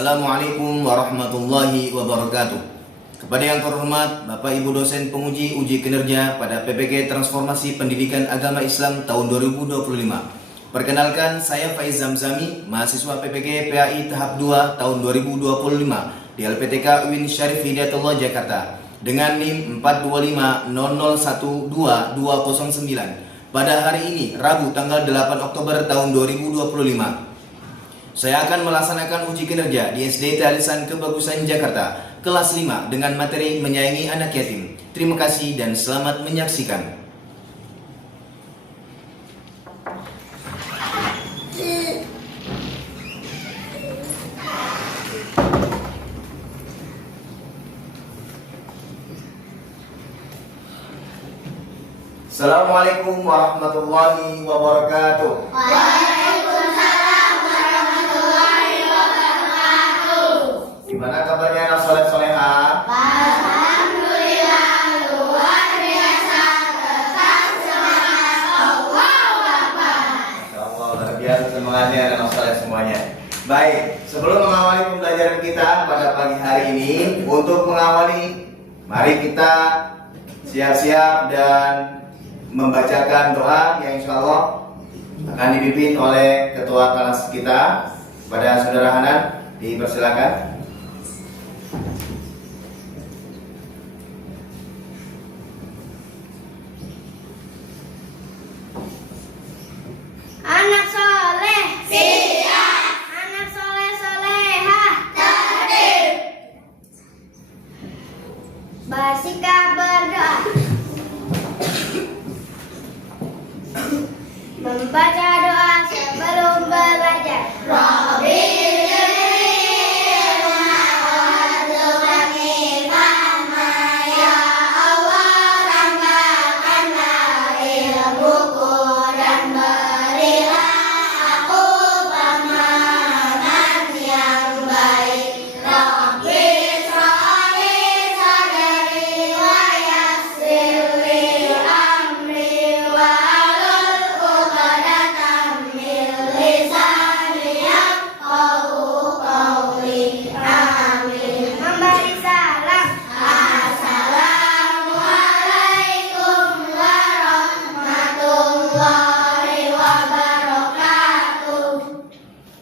Assalamualaikum warahmatullahi wabarakatuh. Kepada yang terhormat Bapak Ibu dosen penguji uji kinerja pada PPK Transformasi Pendidikan Agama Islam tahun 2025. Perkenalkan, saya Faiz Zamzami, mahasiswa PPK PAI tahap 2 tahun 2025 di LPTK UIN Syarif Hidayatullah Jakarta dengan NIM 425001209. Pada hari ini, Rabu tanggal 8 Oktober tahun 2025, saya akan melaksanakan uji kinerja di SD Talisan Kebagusan Jakarta kelas 5 dengan materi menyayangi anak yatim. Terima kasih dan selamat menyaksikan. Assalamualaikum warahmatullahi wabarakatuh. Gimana kabarnya anak soleh-soleha? Alhamdulillah, luar biasa, tetap semangat, Allahu Akbar. Masya Allah, luar biasa semangatnya anak soleh semuanya. Baik, sebelum mengawali pembelajaran kita pada pagi hari ini, untuk mengawali, mari kita siap-siap dan membacakan doa yang insya Allah akan dipimpin oleh ketua kelas kita. Pada saudara Hanan, dipersilakan. Anak soleh, siap. Anak soleh soleha, tertib. Bersikap berdoa, membaca doa sebelum belajar.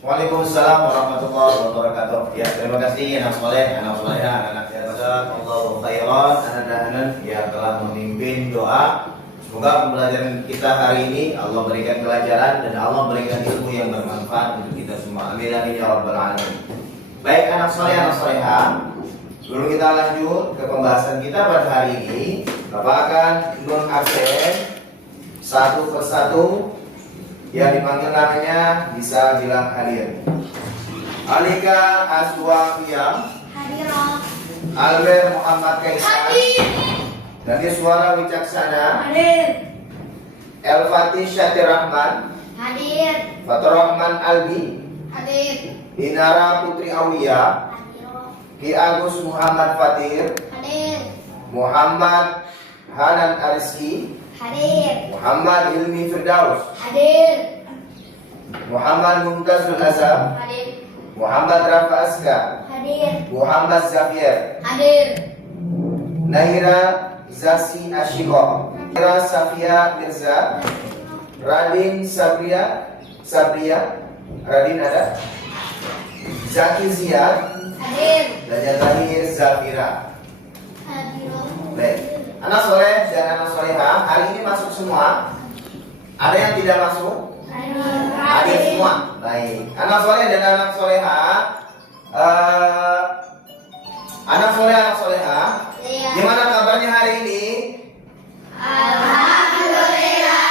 Waalaikumsalam warahmatullahi wabarakatuh. Ya, terima kasih anak soleh, anak soleha, anak jazakallahu khairan, anak dahanan yang telah memimpin doa. Semoga pembelajaran kita hari ini Allah berikan kelancaran dan Allah berikan ilmu yang bermanfaat untuk kita semua. Amin amin ya rabbal alamin. Baik anak soleh, anak soleha, sebelum kita lanjut ke pembahasan kita pada hari ini, Bapak akan mengabsen satu persatu. Yang dipanggil namanya bisa bilang hadir. Alika Aswafiyah, Hadirah. Albert Muhammad Kaisar, Hadir. Dari Suara Wicaksana, Hadir. Elfati Syatir Rahman, Hadir. Fatur Rahman Albi, Hadir. Inara Putri Aulia, Hadirah. Ki Agus Muhammad Fatir, Hadir. Muhammad Hanan Ariski, Hadir. Muhammad Ilmi Firdaus, Hadir. Muhammad Mumtazul Azam, Hadir. Muhammad Rafa Aska, Hadir. Muhammad Zafier, Hadir. Nahira Zasi Ashiko, Nahira Safia Mirza, Radin Sabria, Radin ada, Zaki Zia, Hadir. dan Tahir Zafira. Baik, anak soleh dan anak soleha hari ini masuk semua. Ada yang tidak masuk? Hadir semua. Baik, anak soleh dan anak soleha, anak soleh, anak soleha, gimana kabarnya hari ini? Alhamdulillah,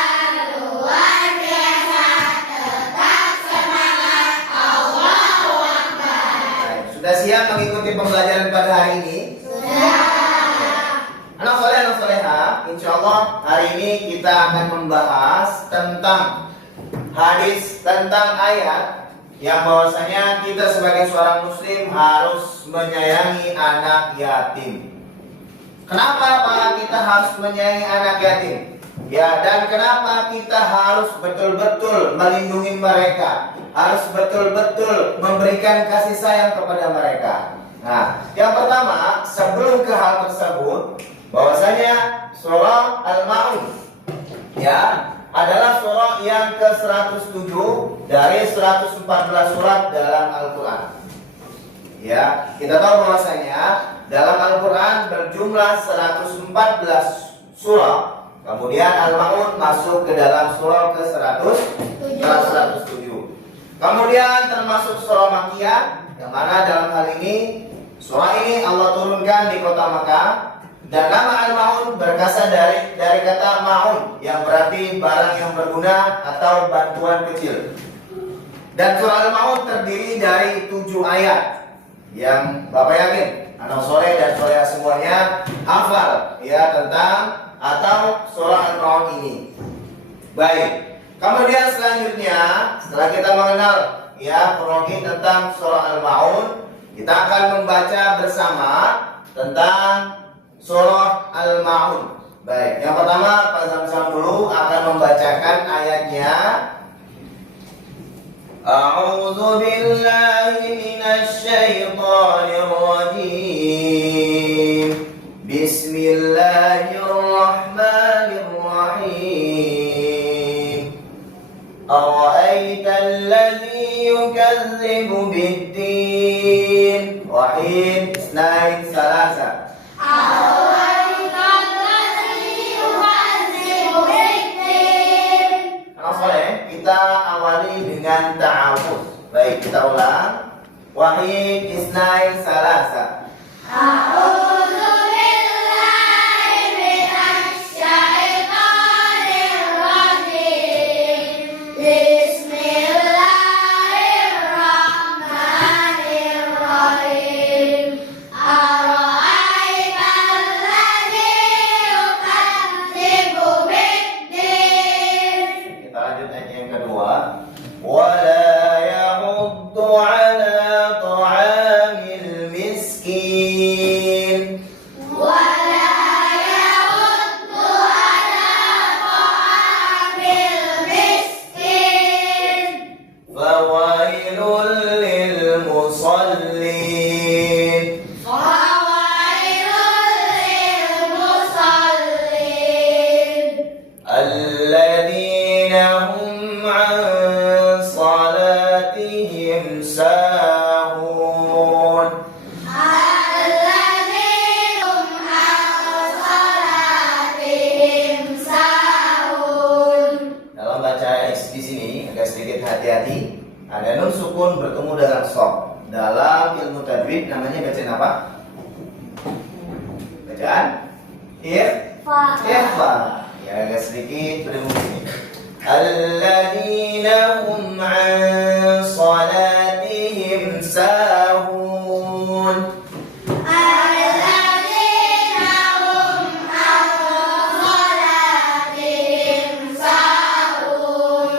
luar biasa, tetap semangat, Allahu Akbar. Baik, sudah siap mengikuti pembelajaran pada hari ini? Sudah. Anak soleh, anak soleha, insya Allah hari ini kita akan membahas tentang hadis, tentang ayat yang bahwasanya kita sebagai seorang muslim harus menyayangi anak yatim. Kenapa Pak kita harus menyayangi anak yatim? Ya, dan kenapa kita harus betul-betul melindungi mereka, harus betul-betul memberikan kasih sayang kepada mereka. Nah, yang pertama, sebelum ke hal tersebut, bahwasanya surah Al-Ma'un ya adalah surah yang ke-107 dari 114 surat dalam Al-Quran. Ya, kita tahu bahwasanya dalam Al-Quran berjumlah 114 surah. Kemudian Al-Ma'un masuk ke dalam surah ke-107. Kemudian termasuk surah Makkiyah, yang mana dalam hal ini surah ini Allah turunkan di kota Makkah. Dan nama Al-Ma'un berasal dari kata ma'un, yang berarti barang yang berguna atau bantuan kecil. Dan surah Al-Ma'un terdiri dari 7 ayat, yang Bapak yakin anak soleh dan soleha semuanya hafal ya tentang atau surah Al-Ma'un ini. Baik. Kemudian selanjutnya, setelah kita mengenal ya kronologi tentang surah Al-Ma'un, kita akan membaca bersama tentang surah Al-Ma'un. Baik, yang pertama Pak Zamzam dulu akan membacakan ayatnya. A'udzu billahi minasy syaithanir rajim. Bismillahirrahmanirrahim. Ara'aital ladzi yukadzibu bid-din. Wahid, isnain, salasa. Kita awali dengan ta'awudz. Baik, kita ulang. Wahid, isnain, salasa. A'udzu billahi minasy syaithanir rajim. Bismillahirrahmanirrahim. Ara'aital ladzi yukadzibu bid-din. Kita lanjut ayat yang kedua. Wala yahuddu ala ta'amil miskin. Wala yahuddu ala ta'amil miskin. Fawailul lil musallin. Fawailul lil musallin. Alladzina hum an salatihim sahun. Alladzina hum an salatihim sahun. Dalam baca di sini agak sedikit hati-hati. Ada nun sukun bertemu dengan shad. Dalam ilmu tajwid namanya bacaan apa? Bacaan ikhfa. Ya agak sedikit bertemu di sini. Alladzina hum an salatihim sahun. Alladzina hum an salatihim sahun.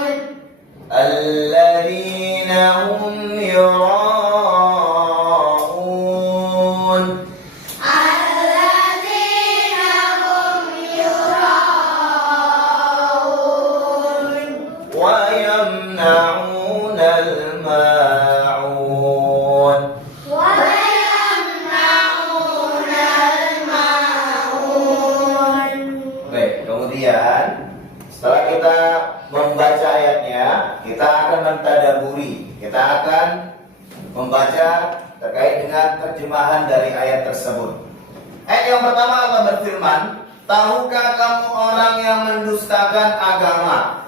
Alladzina hum yura'un. Alladzina hum yura'un. Wa yamna'una al-ma'un. Wa yamna'una al-ma'un. Baik, kemudian setelah kita membaca ayatnya, kita akan mentadaburi. Kita akan membaca terkait dengan terjemahan dari ayat tersebut. Ayat yang pertama Allah berfirman, tahukah kamu orang yang mendustakan agama?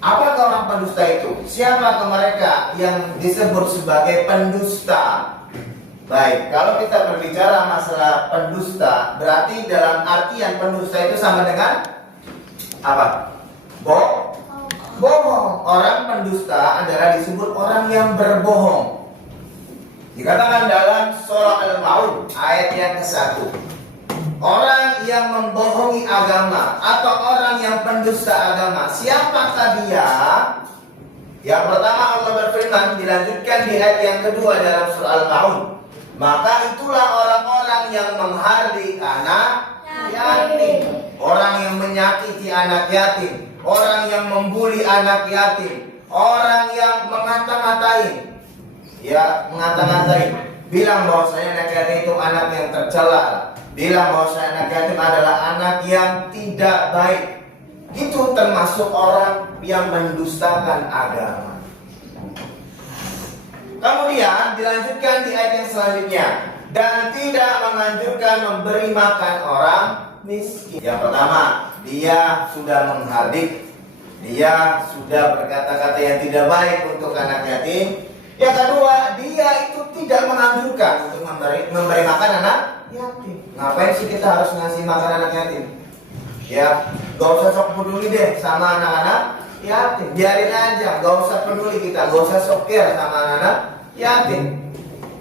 Apakah orang pendusta itu? Siapakah mereka yang disebut sebagai pendusta? Baik, kalau kita berbicara masalah pendusta, berarti dalam artian pendusta itu sama dengan apa? Bohong. Orang pendusta adalah disebut orang yang berbohong. Dikatakan dalam surah Al-Ma'un ayat yang ke-1, orang yang membohongi agama atau orang yang pendusta agama, siapakah dia? Yang pertama Allah berfirman, dilanjutkan di ayat yang kedua dalam surah Al-Ma'un, maka itulah orang-orang yang menghardik anak yatim, orang yang menyakiti anak yatim, orang yang membuli anak yatim, orang yang mengata-ngatain, bilang bahwasanya anak yatim itu anak yang tercela, bilang bahwasanya anak yatim adalah anak yang tidak baik. Itu termasuk orang yang mendustakan agama. Kemudian dilanjutkan di ayat yang selanjutnya, dan tidak menganjurkan memberi makan orang miskin. Yang pertama, dia sudah menghardik, dia sudah berkata-kata yang tidak baik untuk anak yatim. Yang kedua, dia itu tidak menganjurkan untuk memberi makan anak yatim. Ngapain sih kita harus ngasih makan anak yatim? Ya, gak usah sok peduli deh sama anak-anak yatim. Biarin aja, gak usah peduli kita, gak usah sok care sama anak-anak yatim.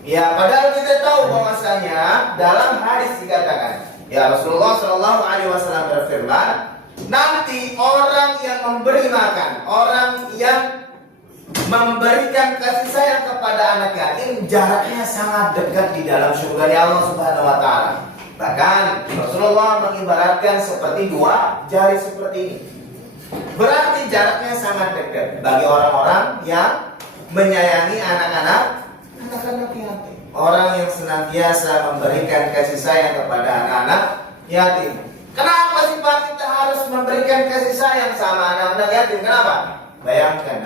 Ya, padahal kita tahu bahwasanya dalam hadis dikatakan, ya Rasulullah Shallallahu Alaihi Wasallam berfirman, nanti orang yang memberi makan, orang yang memberikan kasih sayang kepada anak yatim, jaraknya sangat dekat di dalam surga Allah Subhanahu Wa Taala. Bahkan Rasulullah mengibaratkan seperti dua jari seperti ini. Berarti jaraknya sangat dekat bagi orang-orang yang menyayangi anak-anak yatim. Orang yang senantiasa memberikan kasih sayang kepada anak-anak yatim. Kenapa sih Pak kita harus memberikan kasih sayang sama anak-anak yatim? Kenapa? Bayangkan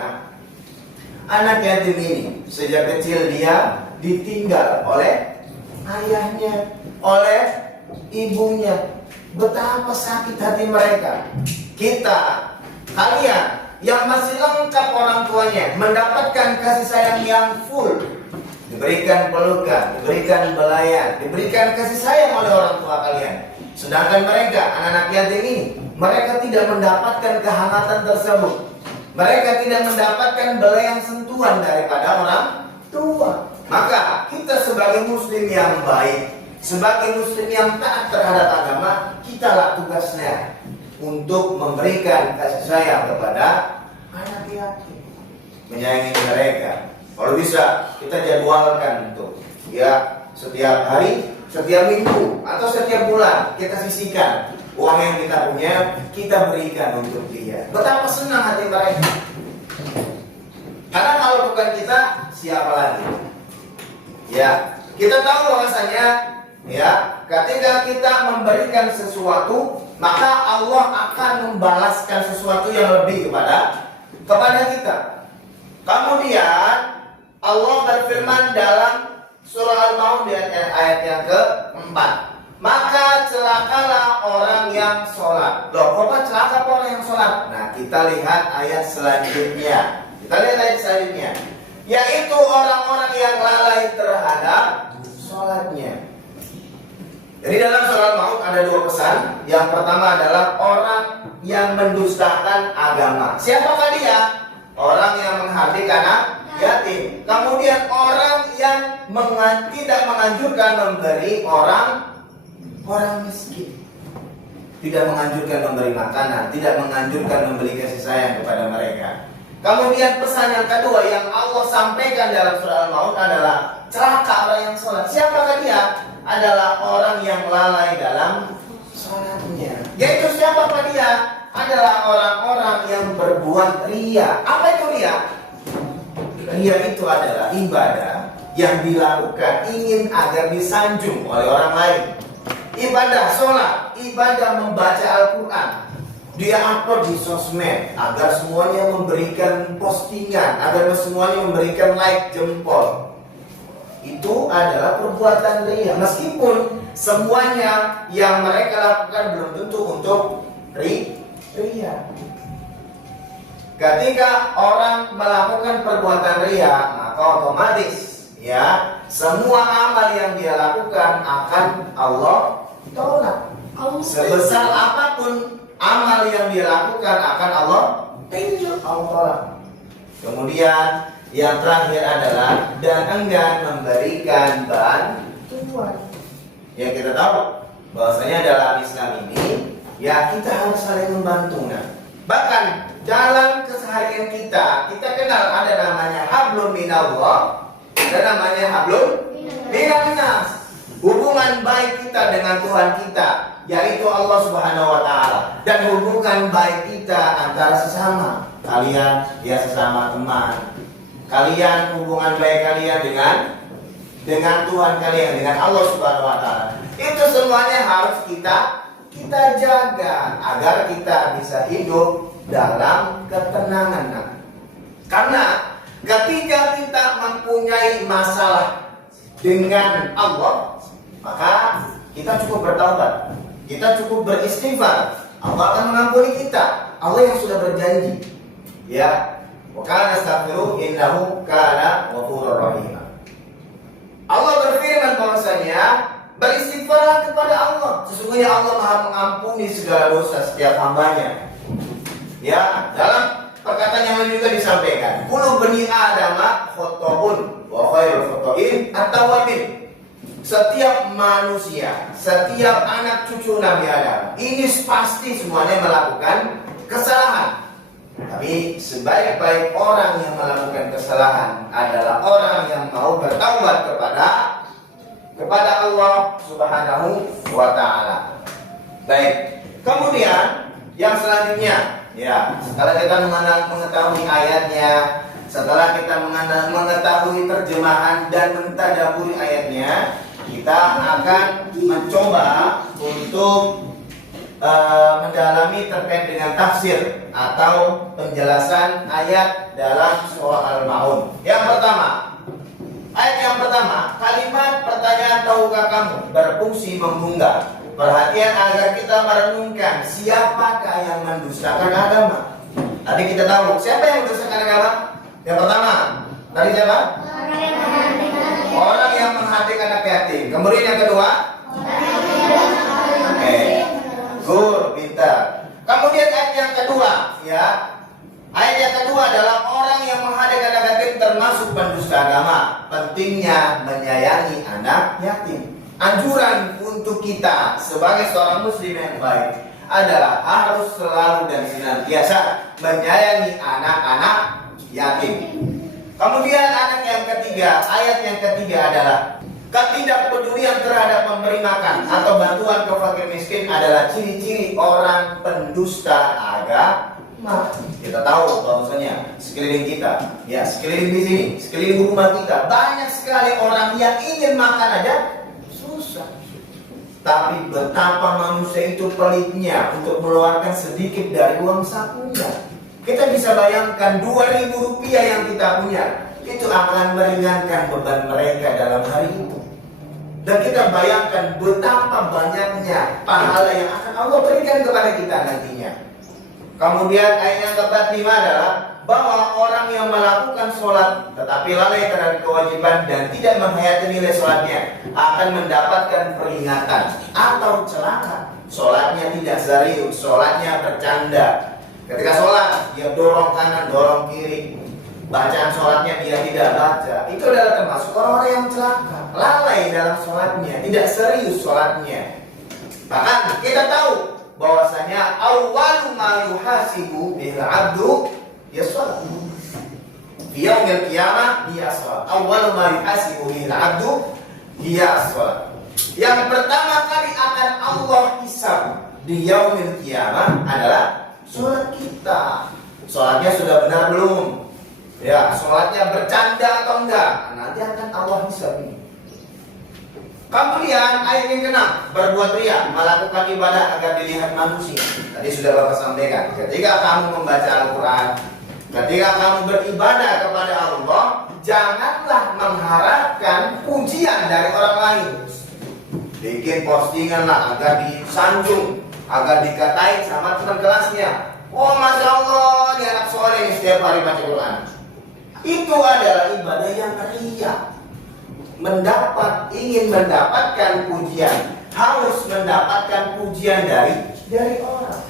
anak yatim ini sejak kecil dia ditinggal oleh ayahnya, oleh ibunya. Betapa sakit hati mereka. Kita, kalian yang masih lengkap orang tuanya, mendapatkan kasih sayang yang full, diberikan pelukan, diberikan belayan, diberikan kasih sayang oleh orang tua kalian. Sedangkan mereka, anak-anak yatim ini, mereka tidak mendapatkan kehangatan tersebut. Mereka tidak mendapatkan belayan sentuhan daripada orang tua. Maka kita sebagai muslim yang baik, sebagai muslim yang taat terhadap agama, kitalah tugasnya untuk memberikan kasih sayang kepada anak yatim, menyayangi mereka. Kalau bisa kita jadwalkan untuk setiap hari, setiap minggu atau setiap bulan kita sisihkan uang yang kita punya, kita berikan untuk dia. Betapa senang hati mereka. Karena kalau bukan kita, siapa lagi? Ya, kita tahu bahwasanya ketika kita memberikan sesuatu, maka Allah akan membalaskan sesuatu yang lebih kepada kita. Kemudian Allah berfirman dalam surah Al-Maun ayat yang keempat, maka celakalah orang yang sholat. Loh, kok celaka orang yang sholat? Nah, kita lihat ayat selanjutnya. Yaitu orang-orang yang lalai terhadap sholatnya. Jadi dalam surah Al-Maun ada dua pesan. Yang pertama adalah orang yang mendustakan agama. Siapakah dia? Orang yang menghardik anak yatim. Kemudian orang yang tidak menganjurkan memberi orang miskin, tidak menganjurkan memberi makanan, tidak menganjurkan memberi kasih sayang kepada mereka. Kemudian pesan yang kedua yang Allah sampaikan dalam surah Al-Maun adalah celaka orang yang sholat. Siapakah dia? Adalah orang yang lalai dalam sholatnya. Yaitu siapakah dia? Adalah orang-orang yang berbuat riya. Apa itu riya? Riya itu adalah ibadah yang dilakukan ingin agar disanjung oleh orang lain. Ibadah sholat, ibadah membaca Al-Quran, dia upload di sosmed agar semuanya memberikan postingan, agar semuanya memberikan like jempol. Itu adalah perbuatan riya. Meskipun semuanya yang mereka lakukan belum tentu untuk riya. Ketika orang melakukan perbuatan riya, maka otomatis semua amal yang dia lakukan akan Allah tolak. Sebesar apapun amal yang dia lakukan akan Allah tolak. Kemudian yang terakhir adalah dan enggan memberikan bantuan. Yang kita tahu bahwasanya dalam Islam ini kita harus saling membantu. Bahkan dalam keseharian kita kenal ada namanya hablum minallah, ada namanya hablum minannas. Hubungan baik kita dengan Tuhan kita yaitu Allah Subhanahu wa taala, dan hubungan baik kita antara sesama. Kalian ya sesama teman. Kalian hubungan baik kalian dengan Tuhan kalian, dengan Allah Subhanahu wa taala. Itu semuanya harus kita jaga agar kita bisa hidup dalam ketenangan. Karena ketika kita mempunyai masalah dengan Allah, maka kita cukup bertaubat, kita cukup beristighfar. Allah akan mengampuni kita. Allah yang sudah berjanji. Ya, wa kana astaghfiru innahu kana ghafurur rahim. Allah berfirman bahwasanya beristighfarlah kepada Allah. Sesungguhnya Allah Maha mengampuni segala dosa setiap hambanya. Ya, dalam perkataan yang lain juga disampaikan, kullu bani adama khata'un wa khairul khata'in at-tawwabin. Setiap manusia, setiap anak cucu Nabi Adam, ini pasti semuanya melakukan kesalahan. Tapi sebaik-baik orang yang melakukan kesalahan adalah orang yang mau bertaubat kepada Allah Subhanahu wa taala. Baik. Kemudian yang selanjutnya, ya, setelah kita mengetahui ayatnya, setelah kita mengetahui terjemahan dan mentadaburi ayatnya, kita akan mencoba untuk mendalami terkait dengan tafsir atau penjelasan ayat dalam surah Al-Maun. Yang pertama, ayat yang pertama, kalimat pertanyaan tahukah kamu berfungsi menggugah perhatian agar kita merenungkan siapakah yang mendustakan agama. Tadi kita tahu siapa yang mendustakan agama. Yang pertama, tadi siapa? Orang yang menghatikan anak yatim. Kemudian yang kedua, Gur, pintar. Kemudian ayat yang kedua, ya. Ayat yang kedua adalah orang yang menghadapi anak yatim termasuk pendusta agama. Pentingnya menyayangi anak yatim. Anjuran untuk kita sebagai seorang muslim yang baik adalah harus selalu dan senantiasa menyayangi anak-anak yatim. Kemudian ayat yang ketiga adalah ketidakpedulian terhadap memberi makan atau bantuan ke fakir miskin adalah ciri-ciri orang pendusta agama. Kita tahu bahwasanya sekeliling kita, ya sekeliling di sini, sekeliling rumah kita, banyak sekali orang yang ingin makan aja susah. Tapi betapa manusia itu pelitnya untuk mengeluarkan sedikit dari uang sakunya. Kita bisa bayangkan 2.000 rupiah yang kita punya, itu akan meringankan beban mereka dalam hari itu. Dan kita bayangkan betapa banyaknya pahala yang akan Allah berikan kepada kita nantinya. Kemudian ayat yang ke-45 adalah bahwa orang yang melakukan sholat tetapi lalai terhadap kewajiban dan tidak menghayati nilai sholatnya akan mendapatkan peringatan atau celaka. Sholatnya tidak serius, sholatnya bercanda. Ketika sholat dia dorong kanan, dorong kiri. Bacaan sholatnya dia tidak baca. Itu adalah termasuk orang-orang yang celaka, lalai dalam sholatnya, tidak serius sholatnya. Bahkan kita tahu bahwasanya awwalu ma yuhasibu bil 'abdu ya sholat. Fi yaumil qiyamah dia sholat. Awwalu ma yuhasibu bil 'abdu dia sholat. Yang pertama kali akan Allah hisab di yaumil qiyamah adalah sholat kita. Sholatnya sudah benar belum? Ya, sholatnya bercanda atau enggak? Nanti akan Allah hisab ini. Kemudian ayat yang ke-6, berbuat riya, melakukan ibadah agar dilihat manusia. Tadi sudah Bapak sampaikan, ketika kamu membaca Al-Quran, ketika kamu beribadah kepada Allah, janganlah mengharapkan pujian dari orang lain. Bikin postingan lah agar disanjung, agar dikatain sama teman kelasnya. Oh, Masya Allah, ini anak soleh ini setiap hari baca Quran. Itu adalah ibadah yang riya. Ingin mendapatkan pujian, harus mendapatkan pujian dari orang.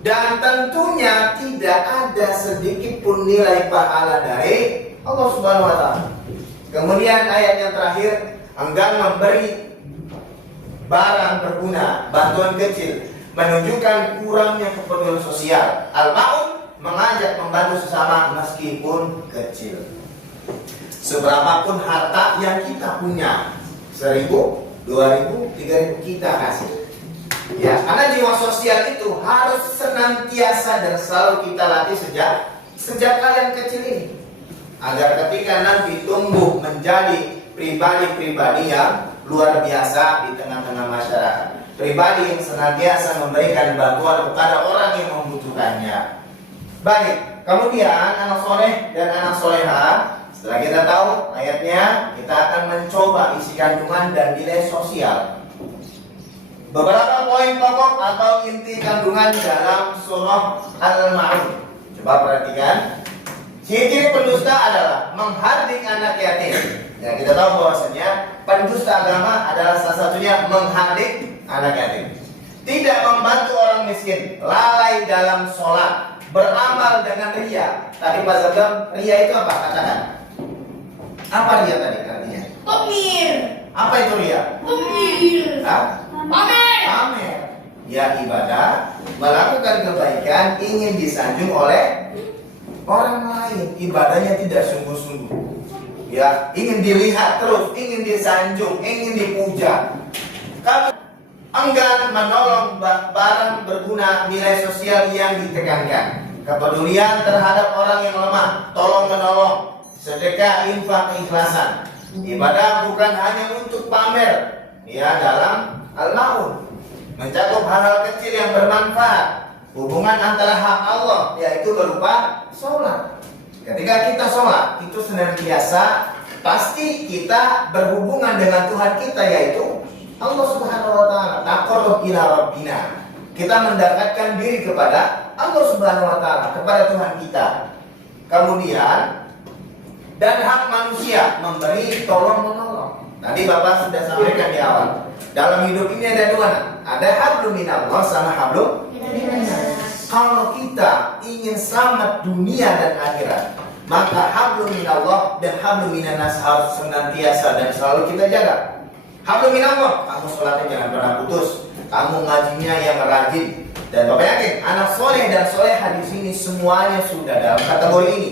Dan tentunya tidak ada sedikit pun nilai pahala dari Allah Subhanahu wa taala. Kemudian ayat yang terakhir, enggan memberi barang berguna, bantuan kecil, menunjukkan kurangnya kepedulian sosial. Al-Maun mengajak membantu sesama meskipun kecil. Seberapapun harta yang kita punya, 1.000, 2.000, 3.000 kita kasih. Ya, karena jiwa sosial itu harus senantiasa dan selalu kita latih sejak kalian kecil ini, agar ketika nanti tumbuh menjadi pribadi-pribadi yang luar biasa di tengah-tengah masyarakat, pribadi yang senantiasa memberikan bantuan kepada orang yang membutuhkannya. Baik, kemudian anak soleh dan anak soleha, setelah kita tahu ayatnya, kita akan mencoba isi kandungan dan nilai sosial. Beberapa poin pokok atau inti kandungan dalam surah Al-Ma'un. Coba perhatikan. Ciri pendusta adalah menghardik anak yatim. Ya, kita tahu bahwasanya pendusta agama adalah salah satunya menghardik anak yatim. Tidak membantu orang miskin, lalai dalam sholat, beramal dengan ria. Tadi Pak Zabdam, ria itu apa? Katakan. Apa ria tadi artinya? Pemir. Apa itu ria? Pemir. Hah? Pamer. Ya, ibadah, melakukan kebaikan ingin disanjung oleh orang lain. Ibadahnya tidak sungguh-sungguh. Ya, ingin dilihat terus, ingin disanjung, ingin dipuja. Kamu enggan menolong barang berguna, nilai sosial yang ditekankan. Kepedulian terhadap orang yang lemah, tolong menolong, sedekah, infak, keikhlasan. Ibadah bukan hanya untuk pamer. Ya, dalam Al-Ma'un mencakup hal-hal kecil yang bermanfaat, hubungan antara hak Allah, yaitu berupa sholat. Ketika kita sholat, itu senantiasa pasti kita berhubungan dengan Tuhan kita, yaitu Allah Subhanahu wa Ta'ala. Taqarrub ila Rabbina. Kita mendekatkan diri kepada Allah Subhanahu wa Ta'ala, kepada Tuhan kita. Kemudian, dan hak manusia memberi tolong menolong. Tadi Bapak sudah sampaikan di awal. Dalam hidup ini ada dua, ada hablum minallah sama hablum minannas. Kalau kita ingin selamat dunia dan akhirat, maka hablum minallah dan hablum minannas harus senantiasa dan selalu kita jaga. Hablum minallah, kamu sholatnya jangan pernah putus, kamu ngajinya yang rajin. Dan Bapak yakin, anak soleh dan solehah di sini semuanya sudah dalam kategori ini.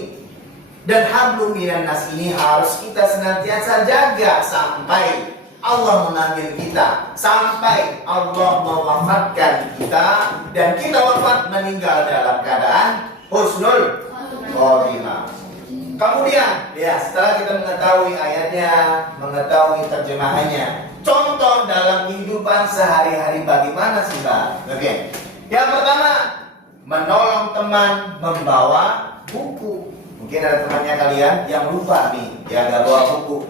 Dan hablum minannas ini harus kita senantiasa jaga sampai Allah mengambil kita, sampai Allah mewafatkan kita, dan kita wafat meninggal dalam keadaan husnul khotimah. Kemudian, ya setelah kita mengetahui ayatnya, mengetahui terjemahannya, contoh dalam kehidupan sehari-hari bagaimana sih Pak? Oke. Yang pertama, menolong teman membawa buku. Mungkin ada temannya kalian yang lupa nih, dia nggak bawa buku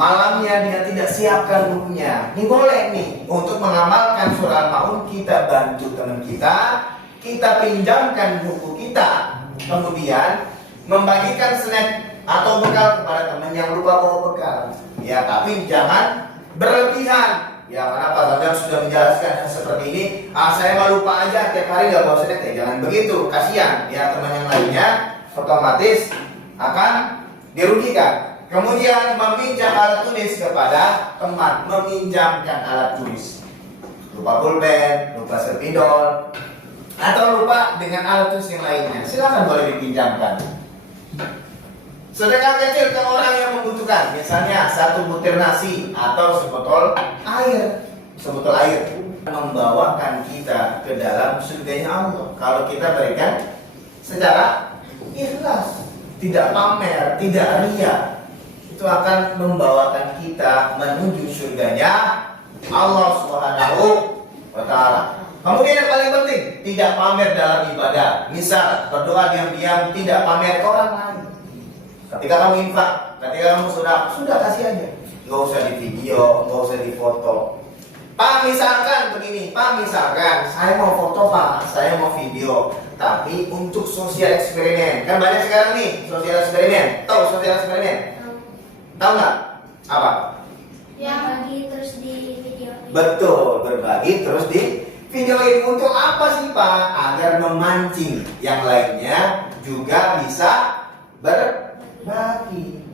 malamnya dia tidak siapkan bukunya. Ini boleh nih untuk mengamalkan surah Al-Ma'un, kita bantu teman kita pinjamkan buku kita, kemudian membagikan snack atau bekal kepada teman yang lupa bawa bekal. Ya, tapi jangan berlebihan. Ya, karena Pak Zadam sudah menjelaskan seperti ini. Saya mau lupa aja tiap hari nggak bawa snack. Ya, jangan begitu, kasihan. Ya, teman yang lainnya otomatis akan dirugikan. Kemudian meminjam alat tulis kepada teman, meminjamkan alat tulis. Lupa pulpen, lupa spidol, atau lupa dengan alat tulis yang lainnya, silakan boleh dipinjamkan. Sedekah kecil ke orang yang membutuhkan, misalnya 1 butir nasi atau sebotol air. Membawakan kita ke dalam surganya Allah. Kalau kita berikan secara ikhlas, tidak pamer, tidak ria, itu akan membawakan kita menuju surganya Allah Subhanahu wa Ta'ala. Kemudian yang paling penting, tidak pamer dalam ibadah. Misal berdoa diam-diam, tidak pamer ke orang lain. Ketika kamu infak, ketika kamu sudah kasih aja, nggak usah di video, nggak usah di foto. Pak, misalkan begini, Pak, misalkan saya mau foto Pak, saya mau video, tapi untuk sosial eksperimen. Kan banyak sekarang nih sosial eksperimen. Tahu sosial eksperimen? Tahu nggak? Apa? Yang bagi terus di video. Betul, berbagi terus di videoin. Untuk apa sih Pak? Agar memancing yang lainnya juga bisa berbagi.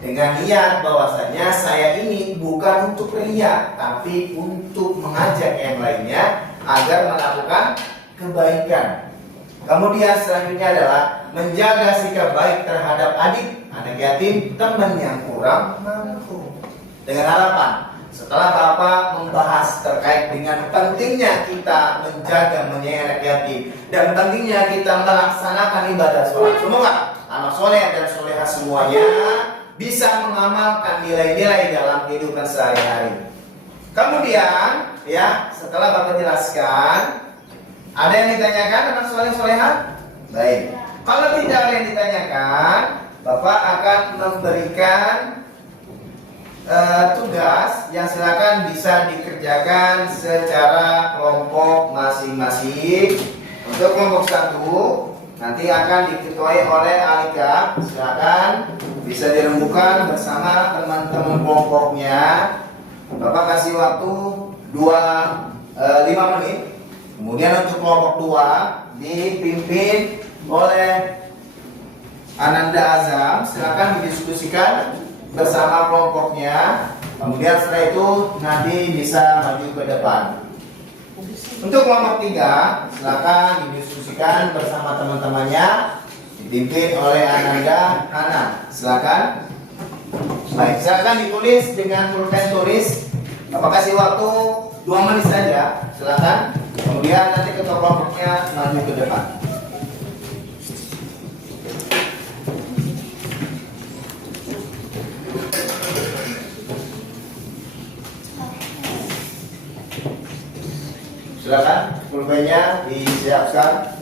Dengan niat bahwasanya saya ini bukan untuk ria, tapi untuk mengajak yang lainnya agar melakukan kebaikan. Kemudian selanjutnya adalah menjaga sikap baik terhadap anak yatim, teman yang kurang mampu. Dengan harapan setelah Bapak membahas terkait dengan pentingnya kita menjaga menyayangi anak yatim dan pentingnya kita melaksanakan ibadah sholat, semoga anak soleh dan soleha semuanya bisa mengamalkan nilai-nilai dalam kehidupan sehari-hari. Kemudian, ya, setelah Bapak jelaskan, ada yang ditanyakan anak soleh soleha? Baik. Kalau tidak ada yang ditanyakan, Bapak akan memberikan tugas yang silakan bisa dikerjakan secara kelompok masing-masing. Untuk kelompok 1 nanti akan diketuai oleh Alika. Silakan bisa dirembukan bersama teman-teman kelompoknya. Bapak kasih waktu 5 menit. Kemudian untuk kelompok 2 dipimpin oleh Ananda Azam. Silakan didiskusikan bersama kelompoknya. Kemudian setelah itu nanti bisa maju ke depan. Untuk kelompok 3 silakan didiskusikan bersama teman-temannya, dipimpin oleh Ananda Hana. Silakan. Baik, silakan ditulis dengan pulpen tulis. Bapak kasih waktu 2 menit saja. Silakan. Kemudian nanti ketua kelompoknya maju ke depan. Silakan, pulpennya disiapkan.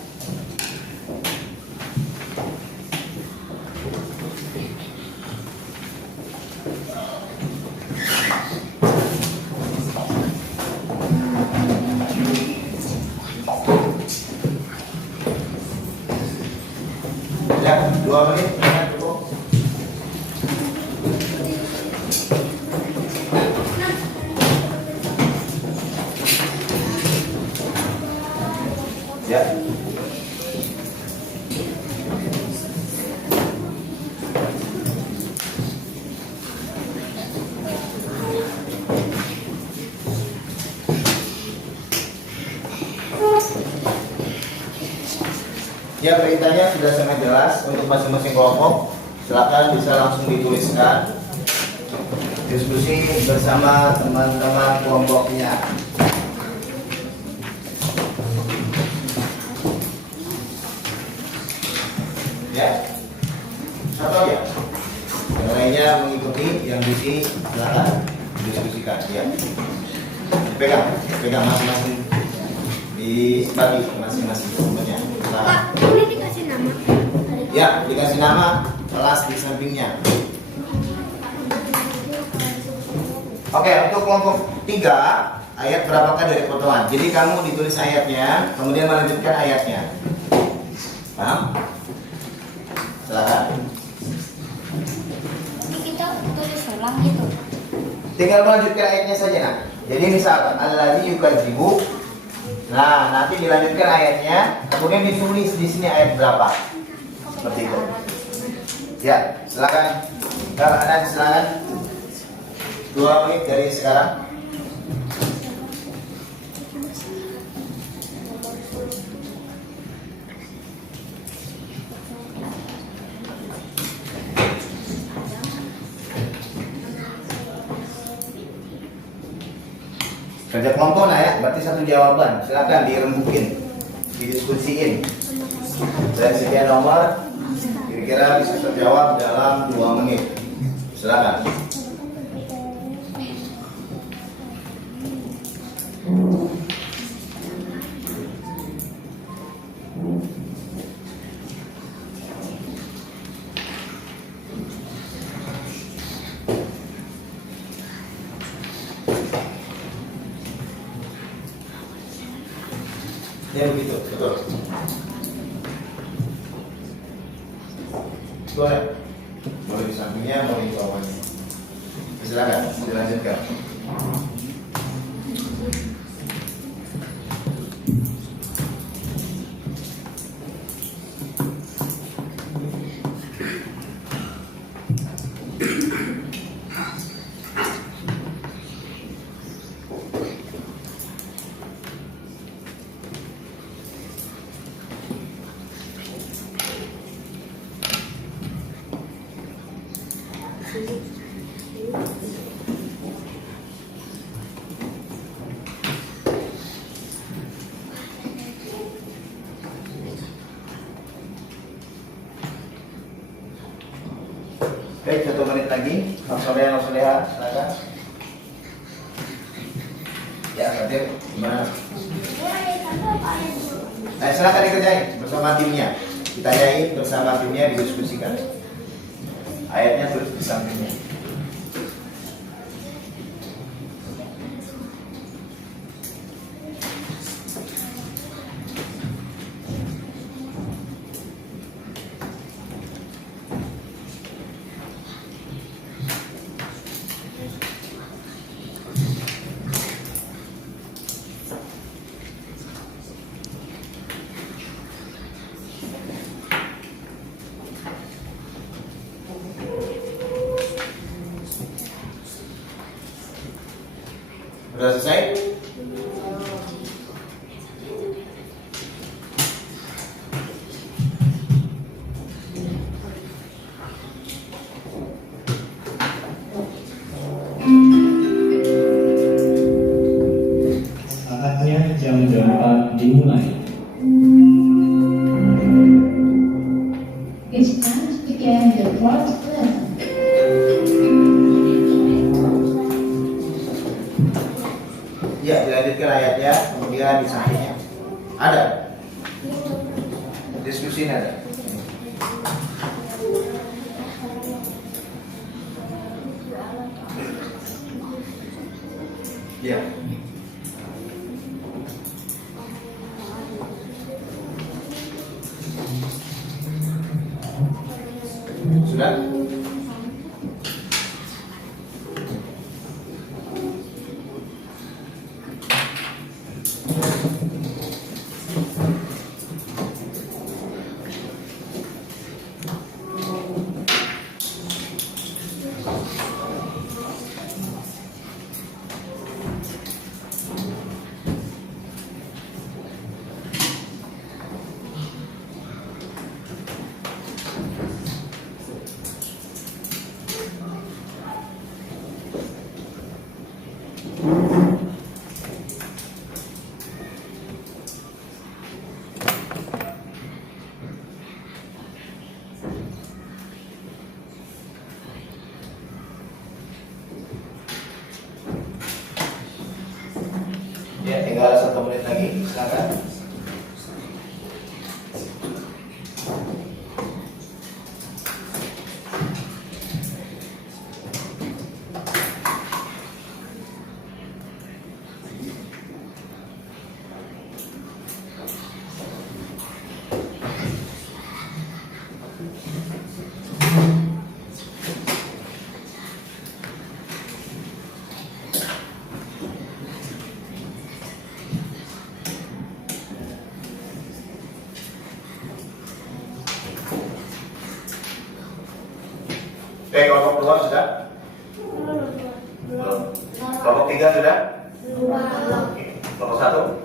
Ya, 2 menit cukup. Ya. Ya, perintahnya sudah sangat jelas untuk masing-masing kelompok. Silakan bisa langsung dituliskan. Diskusi bersama teman-teman kelompoknya. Ya, satu ya. Yang lainnya mengikuti, yang diisi silakan diskusikan. Ya, pegang masing-masing, dibagi masing-masing kelompoknya. Pak, boleh dikasih nama? Ya, dikasih nama kelas di sampingnya. Oke, untuk kelompok 3 ayat berapakah dari potongan? Jadi kamu ditulis ayatnya, kemudian melanjutkan ayatnya. Paham? Silakan. Jadi kita tulis ulang gitu. Tinggal melanjutkan ayatnya saja, nak. Jadi misalkan allazi yukadzibu. Nah, nanti dilanjutkan ayatnya, kemudian ditulis di sini ayat berapa. Seperti itu. Ya, silakan. Kalau ada silakan. 2 menit dari sekarang. Kerja kelompok nah ya, berarti 1 jawaban. Silakan dirembukin, didiskusiin. Dan sekian nomor kira-kira bisa terjawab dalam 2 menit. Silakan. Ya begitu, betul. Boleh. Boleh di sampingnya, boleh di bawahnya. Silakan, dilanjutkan. lagi. Anak soleha, silakan. Ya, Fatir, gimana? Nah, silakan dikerjain bersama timnya. Ditanyain bersama timnya, didiskusikan. Ayatnya tulis di sampingnya. Sudah selesai? Saatnya jam 8 dimulai. It's time to begin the fourth lesson. Ya, dilanjutkan ayatnya, kemudian di sampingnya. Ada? Diskusi ada? Ya. Sudah? Ya, tinggal 1 menit lagi, silakan. Oke, kelompok 2 sudah? Belum. Kelompok 3 sudah? Oke. Kelompok 1?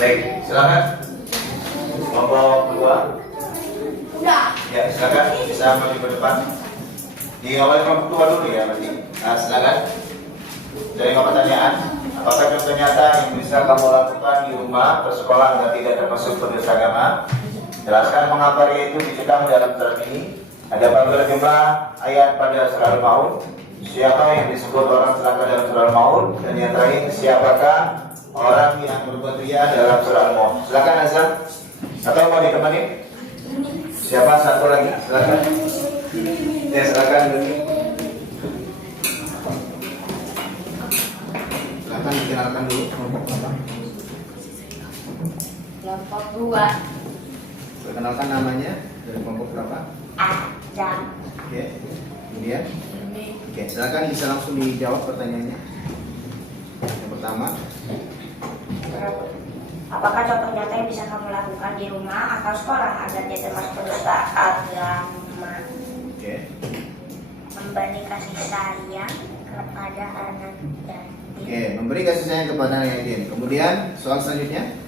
Baik, silakan. Kelompok 2. Ya, silakan bisa maju ke depan. Diawali kelompok 2 dulu ya, berarti. Nah, silakan. Dari pertanyaan, apakah contoh nyata yang bisa kamu lakukan di rumah, persekolahan dan tidak termasuk penulis agama? Jelaskan mengapa itu dicekam dalam surat ini. Ada berbagai jumlah ayat pada surah Al-Maun. Siapa yang disebut orang celaka dalam surah Al-Maun? Dan yang terakhir, siapakah orang yang berbuat ria dalam surah Al-Maun? Silakan Azam. Atau mau ditemani? Siapa satu lagi? Silakan. Ya, silakan. Perkenalkan namanya dari kelompok berapa? Adam. Oke. Kemudian? Oke, silakan bisa langsung dijawab pertanyaannya. Yang pertama. Apakah contoh nyata yang bisa kamu lakukan di rumah atau sekolah agar dia termasuk penusta agama? Oke. Memberi kasih sayang kepada anak yatim. Oke, memberi kasih sayang kepada anak yatim. Kemudian soal selanjutnya.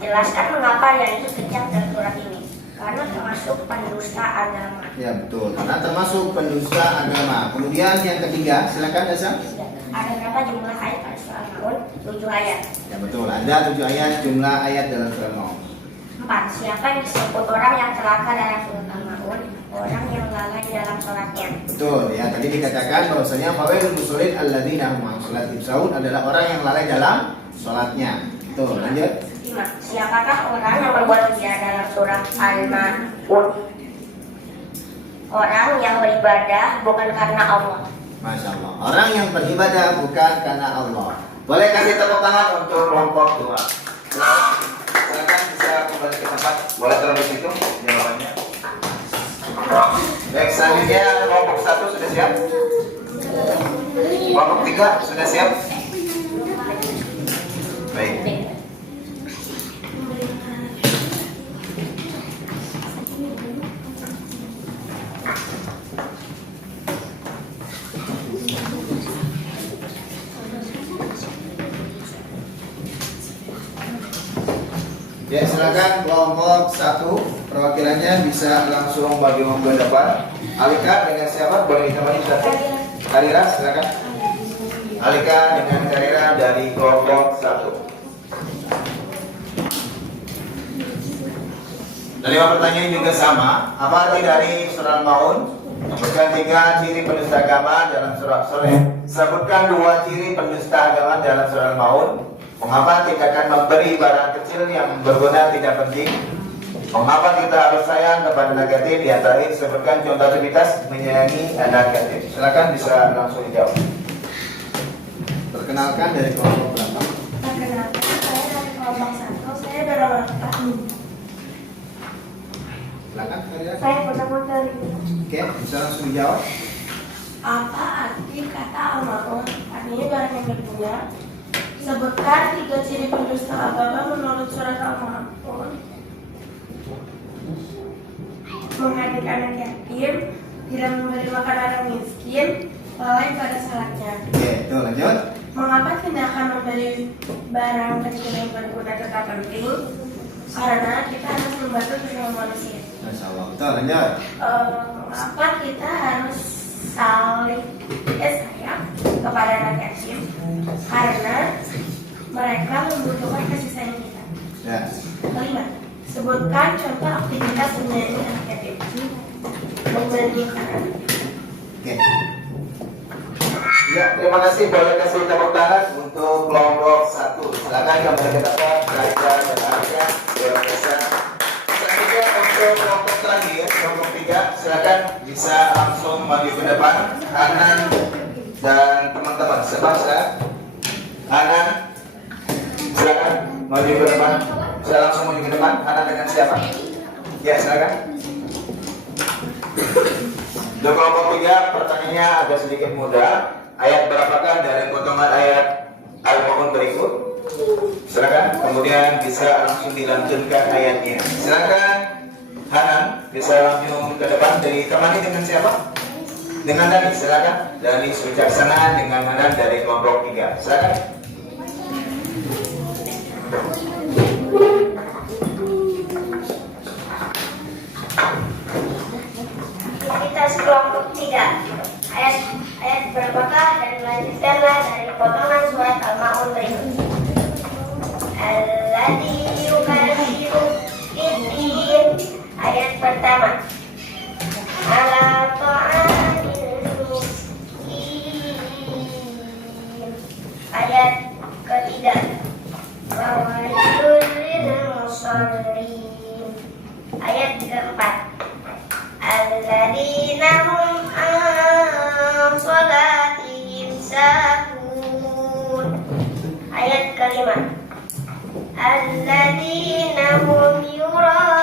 Jelaskan mengapa yang itu kejam dalam surat ini. Karena termasuk pendusta agama. Ya betul, karena termasuk pendusta agama. Kemudian yang ketiga, silakan Dasa. Ada berapa jumlah ayat pada surah Maun? 7 ayat. Ya betul, ada 7 ayat jumlah ayat dalam surah Maun. 4. Siapa yang disebut orang yang celaka dalam surat Al-Maun? Orang yang lalai dalam sholatnya. Betul, ya tadi dikatakan bahwasanya fawailul musallin alladzina hum an sholatihim sahun adalah orang yang lalai dalam sholatnya. Betul, lanjut. 5. Siapakah orang yang berbuat keji dalam surah Al-Maun? Orang yang beribadah bukan karena Allah. Masya Allah, orang yang beribadah bukan karena Allah. Boleh kasih tepuk tangan untuk kelompok 2. Silakan bisa kembali ke tempat. Boleh taruh di situ jawabannya. Baik, selanjutnya kelompok 1 sudah siap? Kelompok 3 sudah siap? Baik. Ya, silakan kelompok 1 perwakilannya bisa langsung maju ke depan. Alika dengan siapa? Boleh ditemani satu. Karira, silakan. Alika dengan Karira dari kelompok 1. Dan 5 pertanyaan juga sama. Apa arti dari surah Al-Maun? Sebutkan 3 ciri pendusta agama dalam surah. Sebutkan 2 ciri pendusta agama dalam surah Al-Maun. Mengapa tindakan memberi barang kecil yang berguna tidak penting? Mengapa kita harus sayang kepada anak yatim? Di antara ini sebutkan contoh aktivitas menyayangi anak yatim. Silakan bisa langsung dijawab. Perkenalkan dari kelompok berapa? Perkenalkan, saya dari kelompok 1. Saya berapa? Silakan, Karira. Saya pertama kali. Oke, bisa langsung dijawab. Apa arti kata Al-Maun? Artinya barang yang berguna. Sebutkan 3 ciri pendusta agama menurut surat Al-Maun. Menghadirkan anak yatim, tidak memberi makan orang miskin, lalai pada salatnya. Oke, itu lanjut. Mengapa tindakan memberi barang kecil yang berguna tetap penting? Karena kita harus membantu sesama manusia. Masya Allah. Betul, lanjut. Mengapa kita harus saling sayang kepada anak yatim? Karena mereka membutuhkan kasih sayang kita. Ya. Kelima, sebutkan contoh aktivitas menyayangi anak yatim. Memberikan. Oke. Ya, terima kasih. Boleh kasih tepuk tangan untuk kelompok 1. Silakan kembali ke tempat. Belajar dan harga luar biasa. Selanjutnya untuk kelompok terakhir, kelompok 3, silakan bisa langsung maju ke depan. Hanan dan teman-teman sebangsa. Hanan, silakan maju ke depan. Bisa langsung maju ke depan. Hanan dengan siapa? Ya, silakan. Untuk kelompok 3, pertanyaannya agak sedikit mudah. Ayat berapakah dari potongan ayat Al-Maun berikut? Silakan. Kemudian bisa langsung dilanjutkan ayatnya. Silakan. Hanan bisa langsung ke depan. Ditemani dengan siapa? Dengan Dani. Silakan. Dani Suwicaksana dengan Hanan dari kelompok 3. Silakan. Aktivitas kelompok 3. Ayat berapakah dan lanjutkanlah dari potongan surat Al-Maun berikut. Alladzi yukadzibu biddin. Ayat pertama. Ala ta'amil miskin. Ayat ketiga. Fawailul lil musallin. Ayat keempat. Alladzina hum an sholatihim sahun. Ayat kelima. Alladzina hum yura'un.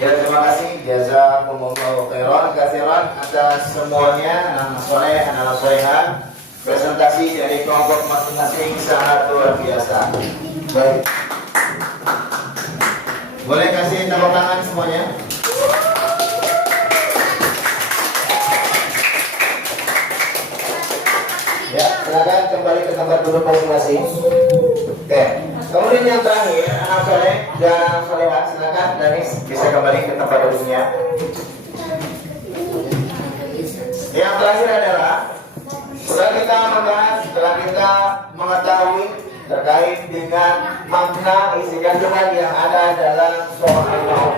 Ya, terima kasih jazakumullahu khairan katsiran atas semuanya anak soleh, anak soleha. Presentasi dari kelompok masing-masing sangat luar biasa. Baik. Boleh kasih tepuk tangan semuanya? Ya, silakan kembali ke tempat duduk masing-masing. Oke. Kemudian yang terakhir, anak soleh dan anak soleha, silakan Danis bisa kembali ke tempat duduknya. Yang terakhir adalah setelah kita membahas, setelah kita mengetahui terkait dengan makna isi kandungan yang ada dalam soal maut.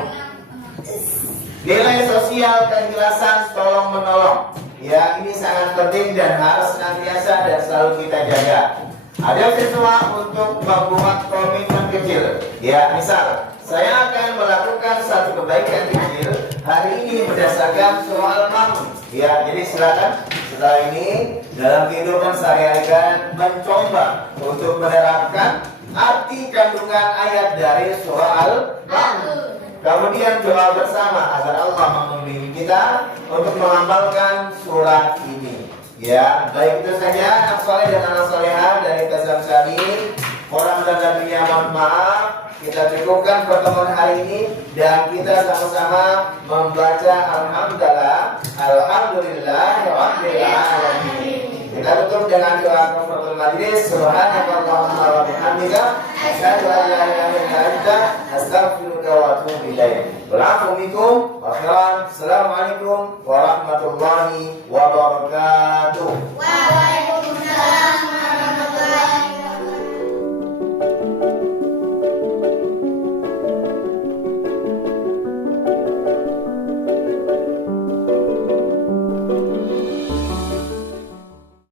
Nilai sosial keikhlasan tolong menolong. Ya, ini sangat penting dan harus senantiasa dan selalu kita jaga. Ada siswa untuk membuat komitmen kecil. Ya, misal saya akan melakukan satu kebaikan kecil hari ini berdasarkan soal maut. Ya, jadi silakan setelah ini dalam kehidupan sehari-hari kan mencoba untuk menerapkan arti kandungan ayat dari soal maut. Kemudian doa bersama agar Allah membimbing kita untuk mengamalkan surat ini. Ya, baik itu saja anak soleh dan anak soleha dari Kazam Syari. Orang dan nabinya mohon maaf. Kita cukupkan pertemuan hari ini dan kita sama-sama membaca Alhamdulillah Kita tutup dengan doa kafaratul majlis. Subhanakallahumma wa bihamdika asyhadu an la ilaha illa anta astaghfiruka wa atubu ilaik. Wa'alaikum minkum wa khairan. Assalamualaikum warahmatullahi wabarakatuh. Waalaikumsalam.